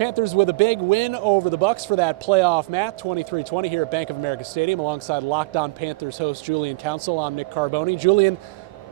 Panthers with a big win over the Bucs for that playoff mat, 23-20 here at Bank of America Stadium, alongside Locked On Panthers host Julian Council. I'm Nick Carboni. Julian,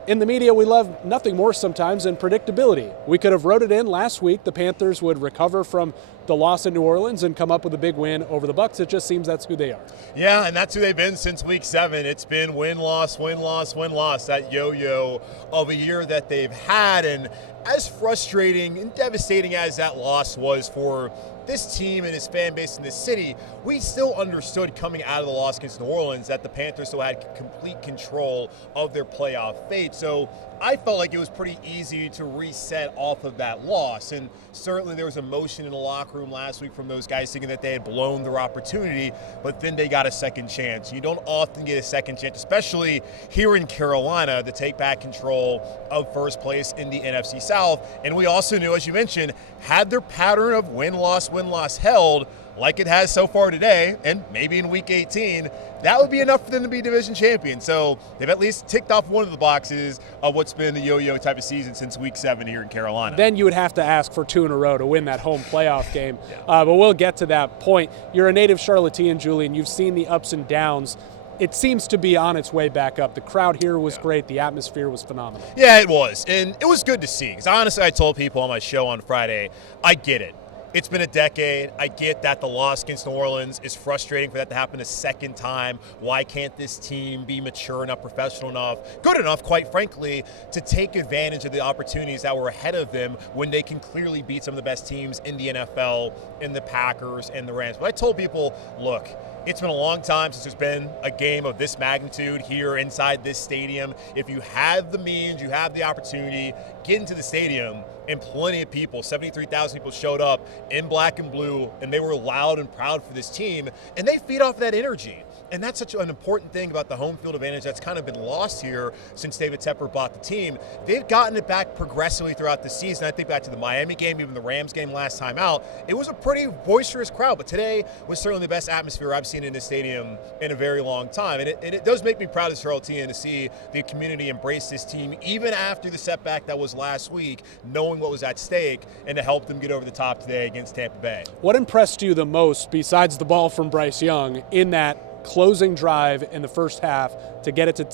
in the media, we love nothing more sometimes than predictability. We could have wrote it in last week. The Panthers would recover from the loss in New Orleans and come up with a big win over the Bucs. It just seems that's who they are. Yeah, and that's who they've been since week 7. It's been win-loss, win-loss, win-loss, that yo-yo of a year that they've had. And as frustrating and devastating as that loss was for this team and his fan base in this city, we still understood coming out of the loss against New Orleans that the Panthers still had complete control of their playoff fate. So I felt like it was pretty easy to reset off of that loss. And certainly there was emotion in the locker room last week from those guys thinking that they had blown their opportunity, but then they got a second chance. You don't often get a second chance, especially here in Carolina, to take back control of first place in the NFC South. And we also knew, as you mentioned, had their pattern of win-loss held like it has so far today, and maybe in week 18, that would be enough for them to be division champion. So they've at least ticked off one of the boxes of what's been the yo-yo type of season since week 7 here in Carolina. Then you would have to ask for 2 in a row to win that home playoff game. But we'll get to that point. You're a native Charlottean, Julian. You've seen the ups and downs. It seems to be on its way back up. The crowd here was great. The atmosphere was phenomenal. Yeah, it was. And it was good to see. Because honestly, I told people on my show on Friday, I get it. It's been a decade. I get that the loss against New Orleans is frustrating for that to happen a second time. Why can't this team be mature enough, professional enough, good enough, quite frankly, to take advantage of the opportunities that were ahead of them when they can clearly beat some of the best teams in the NFL, in the Packers and the Rams? But I told people, look, it's been a long time since there's been a game of this magnitude here inside this stadium. If you have the means, you have the opportunity, get into the stadium, and plenty of people, 73,000 people showed up in black and blue, and they were loud and proud for this team, and they feed off that energy. And that's such an important thing about the home field advantage that's kind of been lost here since David Tepper bought the team. They've gotten it back progressively throughout the season. I think back to the Miami game, even the Rams game last time out, it was a pretty boisterous crowd, but today was certainly the best atmosphere I've seen in this stadium in a very long time. And it does make me proud as a Charlottean to see the community embrace this team, even after the setback that was last week, knowing what was at stake, and to help them get over the top today against Tampa Bay. What impressed you the most, besides the ball from Bryce Young, in that closing drive in the first half to get it to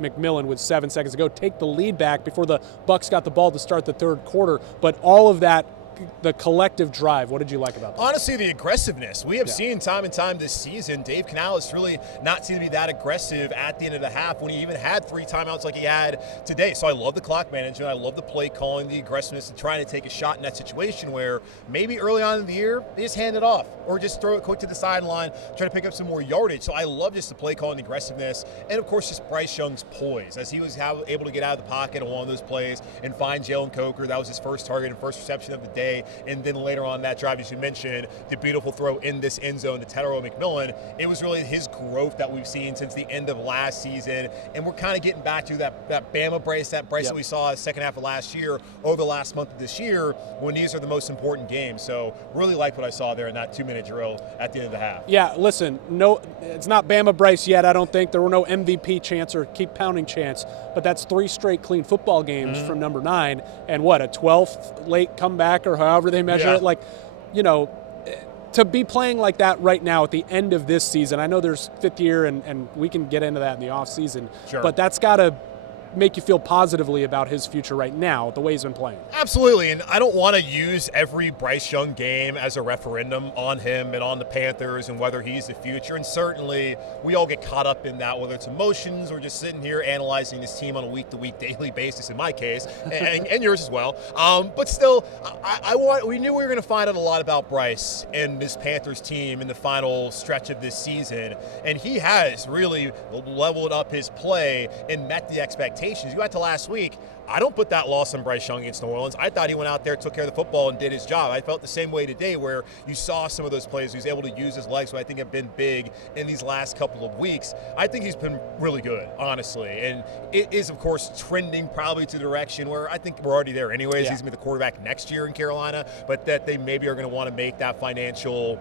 McMillan with 7 seconds to go, take the lead back before the Bucs got the ball to start the third quarter? But all of that, the collective drive, what did you like about that? Honestly, the aggressiveness. We have seen time and time this season, Dave Canales really not seem to be that aggressive at the end of the half when he even had 3 timeouts like he had today. So I love the clock management. I love the play calling, the aggressiveness, and trying to take a shot in that situation where maybe early on in the year, they just hand it off or just throw it quick to the sideline, try to pick up some more yardage. So I love just the play calling, the aggressiveness, and of course just Bryce Young's poise as he was able to get out of the pocket on one of those plays and find Jalen Coker. That was his first target and first reception of the day. And then later on that drive, as you mentioned, the beautiful throw in this end zone to Tedero McMillan. It was really his growth that we've seen since the end of last season. And we're kind of getting back to that Bama Bryce, that that we saw the second half of last year over the last month of this year when these are the most important games. So really like what I saw there in that 2-minute drill at the end of the half. Yeah, listen, no, it's not Bama Bryce yet, I don't think. There were no MVP chants or keep pounding chants, but that's 3 straight clean football games from number 9, and what, a 12th late comeback or however they measure it. Like, you know, to be playing like that right now at the end of this season, I know there's 5th year and we can get into that in the off season, but that's got to make you feel positively about his future right now, the way he's been playing. Absolutely, and I don't want to use every Bryce Young game as a referendum on him and on the Panthers and whether he's the future, and certainly we all get caught up in that, whether it's emotions or just sitting here analyzing this team on a week-to-week, daily basis in my case, and yours as well. But still, we knew we were going to find out a lot about Bryce and this Panthers team in the final stretch of this season, and he has really leveled up his play and met the expectations. You got to last week, I don't put that loss on Bryce Young against New Orleans. I thought he went out there, took care of the football, and did his job. I felt the same way today where you saw some of those plays. He was able to use his legs, who I think have been big in these last couple of weeks. I think he's been really good, honestly. And it is, of course, trending probably to the direction where I think we're already there anyways. He's going to be the quarterback next year in Carolina, but that they maybe are going to want to make that financial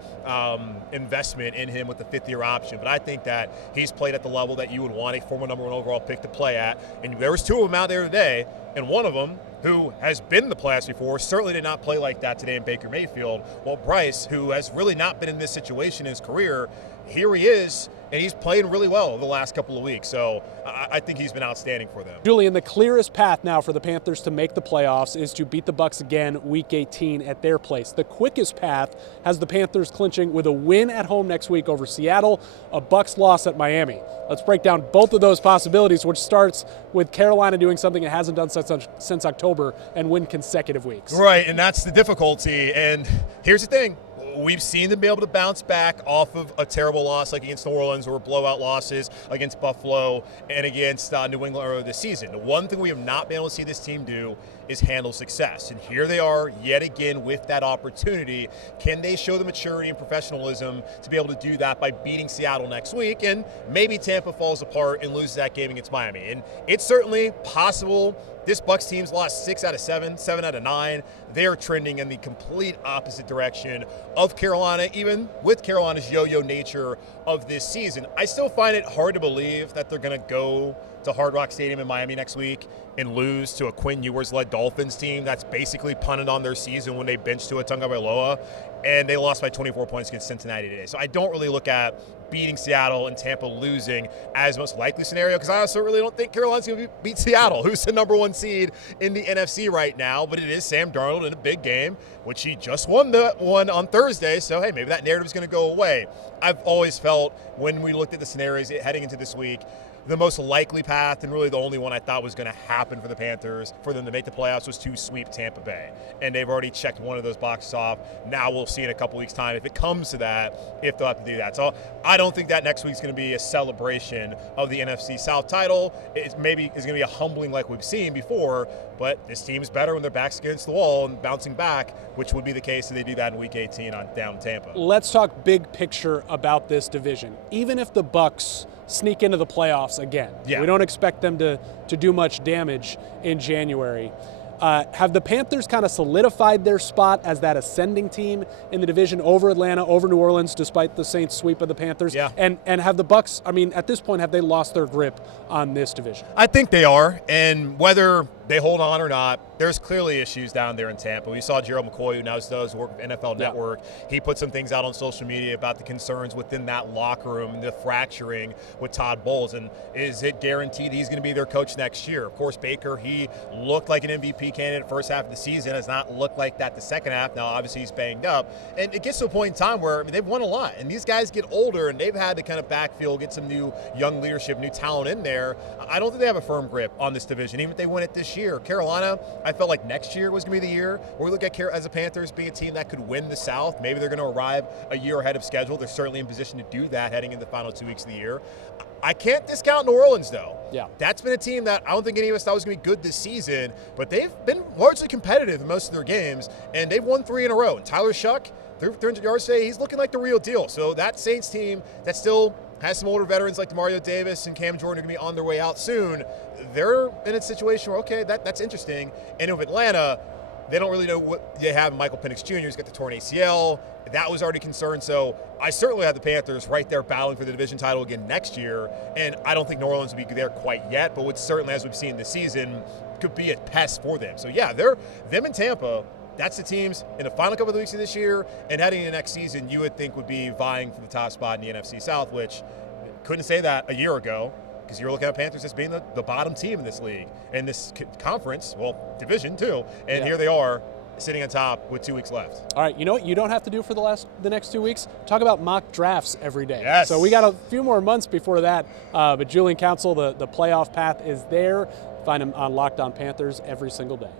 investment in him with the 5th-year option. But I think that he's played at the level that you would want a former number 1 overall pick to play at. And there was 2 of them out there today. and one of them, who has been in the playoffs before, certainly did not play like that today in Baker Mayfield. Well, Bryce, who has really not been in this situation in his career, here he is, and he's playing really well the last couple of weeks. So I think he's been outstanding for them. Julian, the clearest path now for the Panthers to make the playoffs is to beat the Bucs again Week 18 at their place. The quickest path has the Panthers clinching with a win at home next week over Seattle, a Bucs loss at Miami. Let's break down both of those possibilities, which starts with Carolina doing something it hasn't done since October and win consecutive weeks. Right, and that's the difficulty. And here's the thing. We've seen them be able to bounce back off of a terrible loss like against New Orleans or blowout losses against Buffalo and against New England earlier this season. The one thing we have not been able to see this team do is handle success. And here they are yet again with that opportunity. Can they show the maturity and professionalism to be able to do that by beating Seattle next week? And maybe Tampa falls apart and loses that game against Miami. And it's certainly possible. This Bucs team's lost 6 out of 7, 7 out of 9. They're trending in the complete opposite direction of Carolina, even with Carolina's yo-yo nature of this season. I still find it hard to believe that they're going to go to Hard Rock Stadium in Miami next week and lose to a Quinn Ewers-led Dolphins team that's basically punted on their season when they benched Tua Tagovailoa, and they lost by 24 points against Cincinnati today. So I don't really look at beating Seattle and Tampa losing as most likely scenario, because I also really don't think Carolina's going to beat Seattle, who's the number 1 seed in the NFC right now. But it is Sam Darnold in a big game, which he just won the one on Thursday. So, hey, maybe that narrative's going to go away. I've always felt when we looked at the scenarios heading into this week, the most likely path, and really the only one I thought was going to happen for the Panthers, for them to make the playoffs, was to sweep Tampa Bay. And they've already checked one of those boxes off. Now we'll see in a couple weeks' time if it comes to that, if they'll have to do that. So I don't think that next week's going to be a celebration of the NFC South title. It maybe is going to be a humbling like we've seen before, but this team's better when their back's against the wall and bouncing back, which would be the case if they do that in Week 18 on down Tampa. Let's talk big picture about this division. Even if the Bucs sneak into the playoffs again, we don't expect them to do much damage in January. Have the Panthers kind of solidified their spot as that ascending team in the division over Atlanta, over New Orleans, despite the Saints' sweep of the Panthers? Yeah. And have the Bucs, I mean, at this point, have they lost their grip on this division? I think they are, and whether they hold on or not, there's clearly issues down there in Tampa. We saw Gerald McCoy, who now does work with NFL Network. He put some things out on social media about the concerns within that locker room, the fracturing with Todd Bowles, and is it guaranteed he's going to be their coach next year? Of course, Baker, he looked like an MVP candidate first half of the season, has not looked like that the second half. Now, obviously, he's banged up, and it gets to a point in time where they've won a lot, and these guys get older, and they've had to kind of backfill, get some new young leadership, new talent in there. I don't think they have a firm grip on this division, even if they win it this year. Carolina, I felt like next year was going to be the year where we look at as the Panthers being a team that could win the South. Maybe they're going to arrive a year ahead of schedule. They're certainly in position to do that heading into the final 2 weeks of the year. I can't discount New Orleans, though. Yeah. That's been a team that I don't think any of us thought was going to be good this season, but they've been largely competitive in most of their games, and they've won 3 in a row. And Tyler Shuck, 300 yards today, he's looking like the real deal. So that Saints team that still has some older veterans like Demario Davis and Cam Jordan are going to be on their way out soon. They're in a situation where, okay, that's interesting. And with Atlanta, they don't really know what they have. Michael Penix Jr. has got the torn ACL. That was already concerned. So I certainly have the Panthers right there battling for the division title again next year. And I don't think New Orleans will be there quite yet, but what certainly, as we've seen this season, could be a pest for them. So yeah, them in Tampa, that's the teams in the final couple of weeks of this year and heading into next season you would think would be vying for the top spot in the NFC South, which couldn't say that a year ago, because you're looking at Panthers as being the bottom team in this league, in this conference, well, division too. And here they are sitting on top with 2 weeks left. All right, you know what you don't have to do for the next 2 weeks? Talk about mock drafts every day. Yes. So we got a few more months before that, but Julian Council, the playoff path is there. Find him on Locked On Panthers every single day.